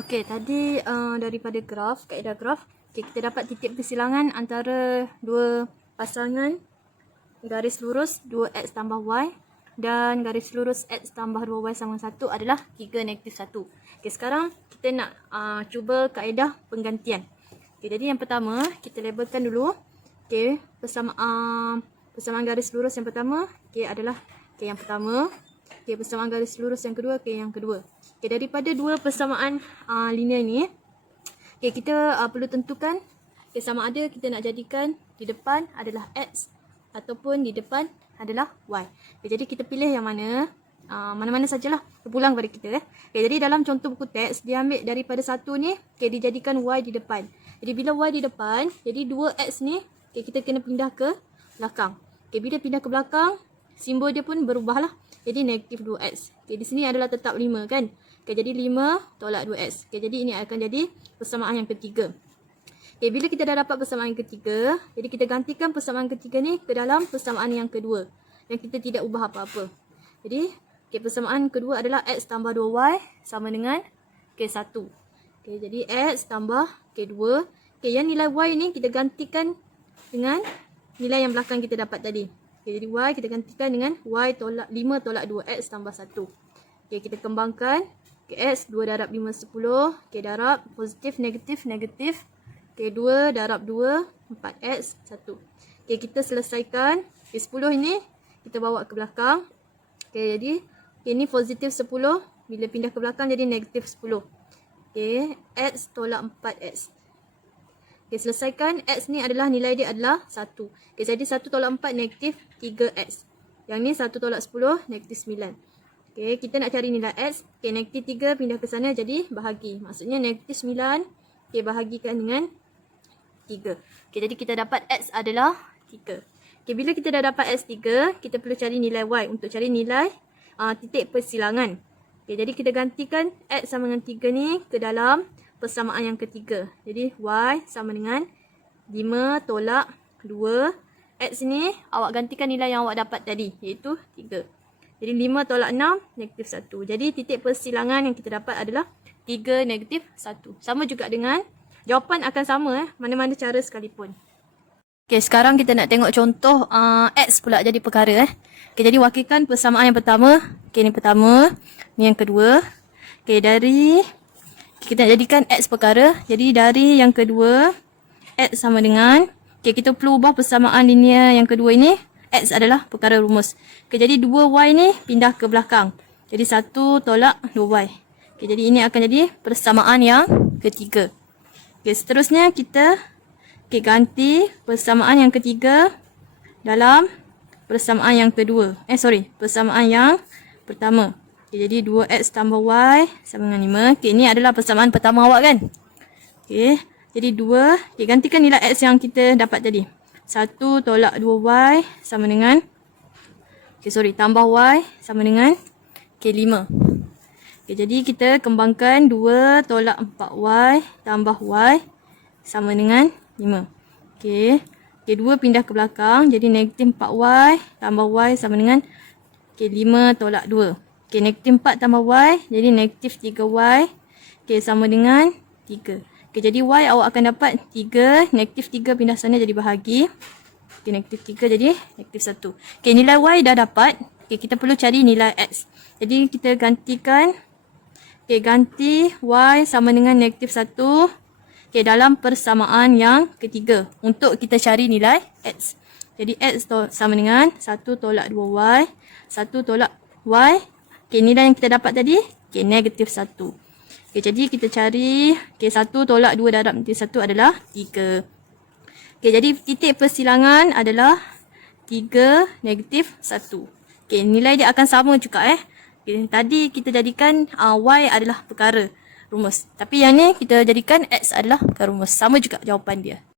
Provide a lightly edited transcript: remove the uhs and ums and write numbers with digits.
Okey, tadi daripada graf, kaedah graf, kita dapat titik persilangan antara dua pasangan garis lurus 2x tambah y dan garis lurus x tambah 2y sama 1 adalah 3 negatif 1. Okey, sekarang kita nak cuba kaedah penggantian. Okey, jadi yang pertama kita labelkan dulu. Okey, persamaan garis lurus yang pertama adalah yang pertama. Okey, persamaan garis lurus yang kedua yang kedua. Okey, daripada dua persamaan linear ni, kita perlu tentukan sama ada kita nak jadikan di depan adalah x ataupun di depan adalah y. Okey, jadi kita pilih yang mana, mana-mana sajalah terpulang pada kita. Okey, jadi dalam contoh buku teks dia ambil daripada satu ni, dijadikan y di depan. Jadi bila y di depan, jadi 2x ni kita kena pindah ke belakang. Okey, bila pindah ke belakang, simbol dia pun berubahlah. Jadi negatif 2x. Okey, di sini adalah tetap 5 kan. Okey, jadi 5 tolak 2x. Okey, jadi ini akan jadi persamaan yang ketiga. Okey, bila kita dah dapat persamaan yang ketiga, jadi kita gantikan persamaan ketiga ni ke dalam persamaan yang kedua. Yang kita tidak ubah apa-apa. Jadi, persamaan kedua adalah x tambah 2y sama dengan 1. Okey, jadi x tambah 2. Okey, yang nilai y ni kita gantikan dengan nilai yang belakang kita dapat tadi. Okay, jadi y kita gantikan dengan y tolak 5 tolak 2x tambah 1. Okay, kita kembangkan. Okay, x 2 darab 5 10. Okay, darab positif negatif negatif. Okay, 2 darab 2 4x 1. Okay, kita selesaikan. Okay, 10 ini kita bawa ke belakang. Okay, jadi ini positif 10. Bila pindah ke belakang jadi negatif 10. Okay, x tolak 4x. Okay, selesaikan. X ni adalah nilai dia adalah 1. Okay, jadi 1 tolak 4 negatif 3x. Yang ni 1 tolak 10 negatif 9. Okay, kita nak cari nilai x. Okay, negatif 3 pindah ke sana jadi bahagi. Maksudnya negatif 9. Okay, bahagikan dengan 3. Okay, jadi kita dapat x adalah 3. Okay, bila kita dah dapat x 3, kita perlu cari nilai y untuk cari nilai titik persilangan. Okay, jadi kita gantikan x sama dengan 3 ni ke dalam persamaan yang ketiga. Jadi y sama dengan 5 tolak 2. X ni awak gantikan nilai yang awak dapat tadi, iaitu 3. Jadi 5 tolak 6 negatif 1. Jadi titik persilangan yang kita dapat adalah 3 negatif 1. Sama juga dengan jawapan akan sama mana-mana cara sekalipun. Okey, sekarang kita nak tengok contoh x pula jadi perkara. Okey, jadi wakilkan persamaan yang pertama. Okey, ni pertama, ni yang kedua. Okey, dari kita nak jadikan x perkara. Jadi dari yang kedua, x sama dengan, okay, kita perlu ubah persamaan linear yang kedua ini. X adalah perkara rumus. Okay, jadi 2y ni pindah ke belakang. Jadi 1 tolak 2y. Okay, jadi ini akan jadi persamaan yang ketiga. Okay, seterusnya kita ganti persamaan yang ketiga dalam persamaan yang kedua. Persamaan yang pertama. Okay, jadi 2x tambah y sama dengan 5. Okay, ini adalah persamaan pertama awak kan? Okay, jadi 2. Okay, gantikan nilai x yang kita dapat tadi. 1 tolak 2y sama dengan, tambah y sama dengan 5. Okay, jadi kita kembangkan 2 tolak 4y tambah y sama dengan 5. Okay, 2 pindah ke belakang. Jadi negatif 4y tambah y sama dengan 5 tolak 2. Okay, negatif 4 tambah y, jadi negatif 3y. Okay, sama dengan 3. Okay, jadi y awak akan dapat 3, negatif 3 pindah sana jadi bahagi. Okay, negatif 3 jadi negatif 1. Okay, nilai y dah dapat. Okay, kita perlu cari nilai x. Jadi kita gantikan. Okay, ganti y sama dengan negatif 1. Okay, dalam persamaan yang ketiga. Untuk kita cari nilai x. Jadi x sama dengan 1 tolak 2y. 1 tolak y. Okay, nilai yang kita dapat tadi, negatif 1. Okay, jadi kita cari, 1 tolak 2 darab negatif 1 adalah 3. Okay, jadi titik persilangan adalah 3 negatif 1. Okay, nilai dia akan sama juga. Okay, tadi kita jadikan y adalah perkara rumus. Tapi yang ni kita jadikan x adalah perkara rumus. Sama juga jawapan dia.